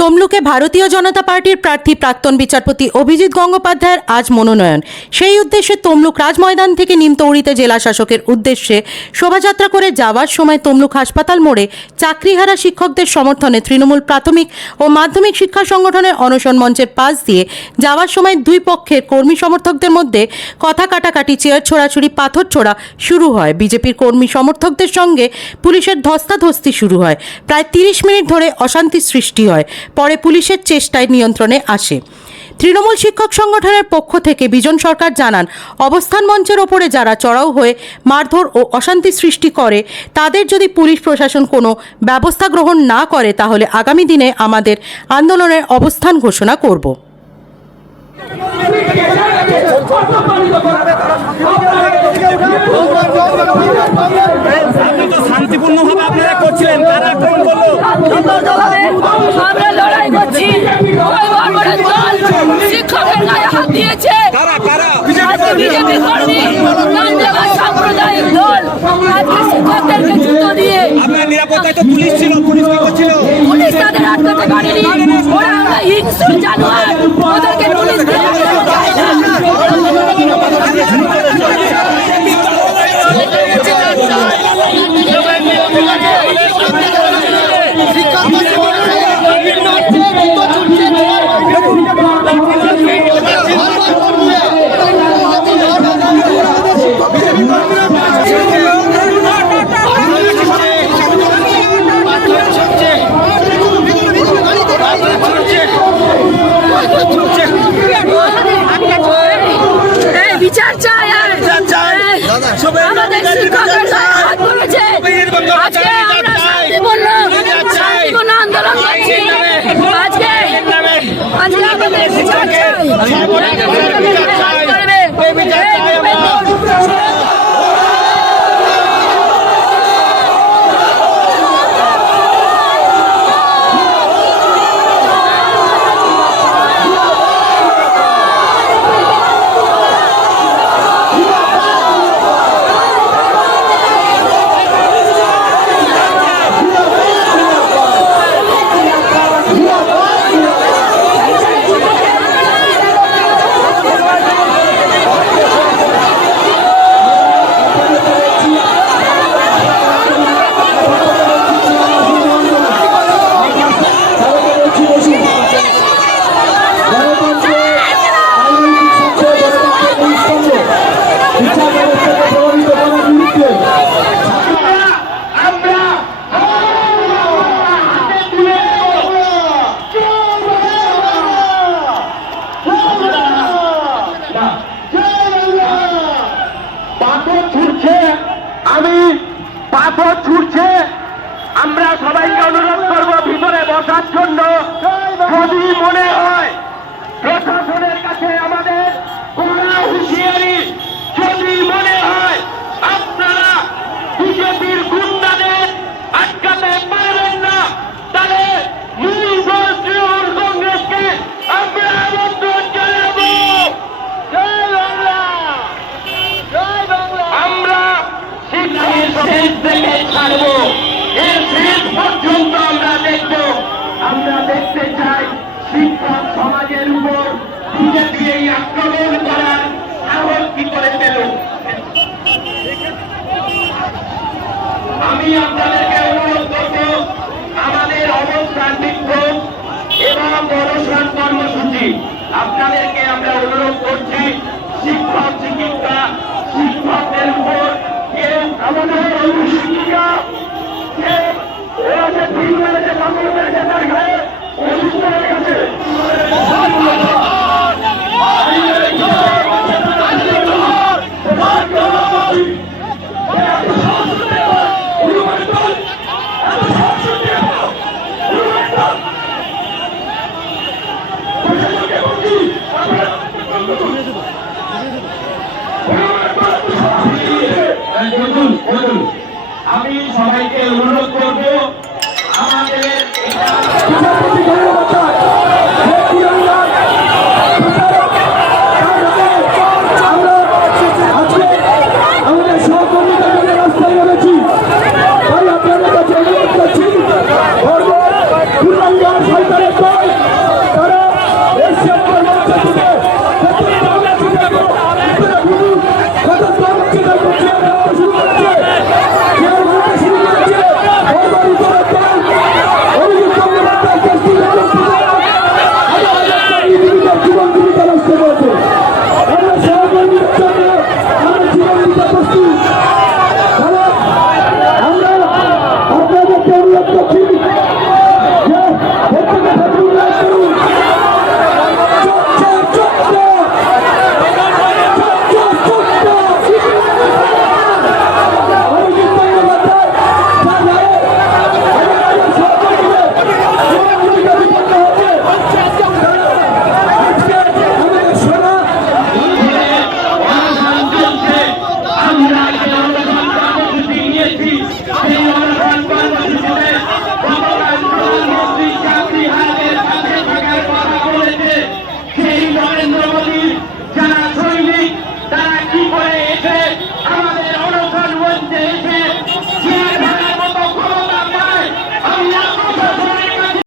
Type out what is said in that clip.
তমলুকে ভারতীয় জনতা পার্টির প্রার্থী প্রাক্তন বিচারপতি অভিজিৎ গঙ্গোপাধ্যায়ের আজ মনোনয়ন। সেই উদ্দেশ্যে তমলুক রাজময়দান থেকে নিমতৌড়িতে জেলা শাসকের উদ্দেশ্যে শোভাযাত্রা করে যাওয়ার সময় তমলুক হাসপাতাল মোড়ে চাকরিহারা শিক্ষকদের সমর্থনে তৃণমূল প্রাথমিক ও মাধ্যমিক শিক্ষা সংগঠনের অনশন মঞ্চের পাশ দিয়ে যাওয়ার সময় দুই পক্ষের কর্মী সমর্থকদের মধ্যে কথা কাটাকাটি, চেয়ার ছোড়াছুড়ি, পাথর ছোড়া শুরু হয়। বিজেপির কর্মী সমর্থকদের সঙ্গে পুলিশের ধস্তাধস্তি শুরু হয়। প্রায় 30 মিনিট ধরে অশান্তি সৃষ্টি হয়। পরে পুলিশের চেষ্টায় নিয়ন্ত্রণে আসে। তৃণমূল শিক্ষক সংগঠনের পক্ষ থেকে বিজন সরকার জানান, অবস্থান মঞ্চের ওপরে যারা চড়াও হয়ে মারধর ও অশান্তি সৃষ্টি করে তাদের যদি পুলিশ প্রশাসন কোনো ব্যবস্থা গ্রহণ না করে তাহলে আগামী দিনে আমাদের আন্দোলনের অবস্থান ঘোষণা করব। শান্তিপূর্ণভাবে আপনারা করছিলেন, তারা আক্রমণ করলো। আমরা লড়াই করছি, শিক্ষকের গায়ে হাত দিয়েছে। বিজেপি কর্মী সাম্প্রদায়িক দল আজকে শিক্ষকদেরকে জুতো দিয়ে। আপনার নিরাপত্তায় তো পুলিশ ছিল, পুলিশ কি করছিল? পুলিশ তাদের আটকাতে পারেনি। ওরা আমরা হিংস্র জানোয়ার, ওদেরকে পুলিশ দিয়ে আটকানো যায় না। বিচার চাই, আমাদের শিক্ষকের গায়ে হাত পড়েছে। আজকে আমরা শান্তিপূর্ণ আন্দোলন করছি। আজকে আমাদের বিচার চাই। পাথর ছুটছে, আমরা সবাইকে অনুরোধ করবো ভিতরে বসার জন্য। যদি মনে হয় প্রশাসনের কাছে আমাদের কড়া হুঁশিয়ারি, যদি মনে হয় আপনারা বিজেপির গুন্ডাদের আটকাতে পারবেন না, তাহলে মূল দল তৃণমূল কংগ্রেসকে আমরা আমন্ত্রণ জানাবো। জয় বাংলা, জয় বাংলা। আমরা শিক্ষার শেষ থেকে ছাড়বো, এর শেষ পর্যন্ত আমরা দেখব। আমরা দেখতে চাই শিক্ষক সমাজের উপর বিজেপি এই আক্রমণ করার সাহস কি করে পেল। আমি আপনাদেরকে অনুরোধ করব, আমাদের অবস্থান বিক্ষোভ এবং অনশন কর্মসূচি আপনাদেরকে আমরা অনুরোধ করছি, শিক্ষক শিক্ষিকা শিক্ষকদের উপর কেউ আমাদের শিক্ষিকা ওরা যে ঠিক মেরেছে, কাপড় মেরেছে, তার ঘায়ে অসুস্থ হয়ে গেছে। আমি সবাইকে অনুরোধ করবো আমাদের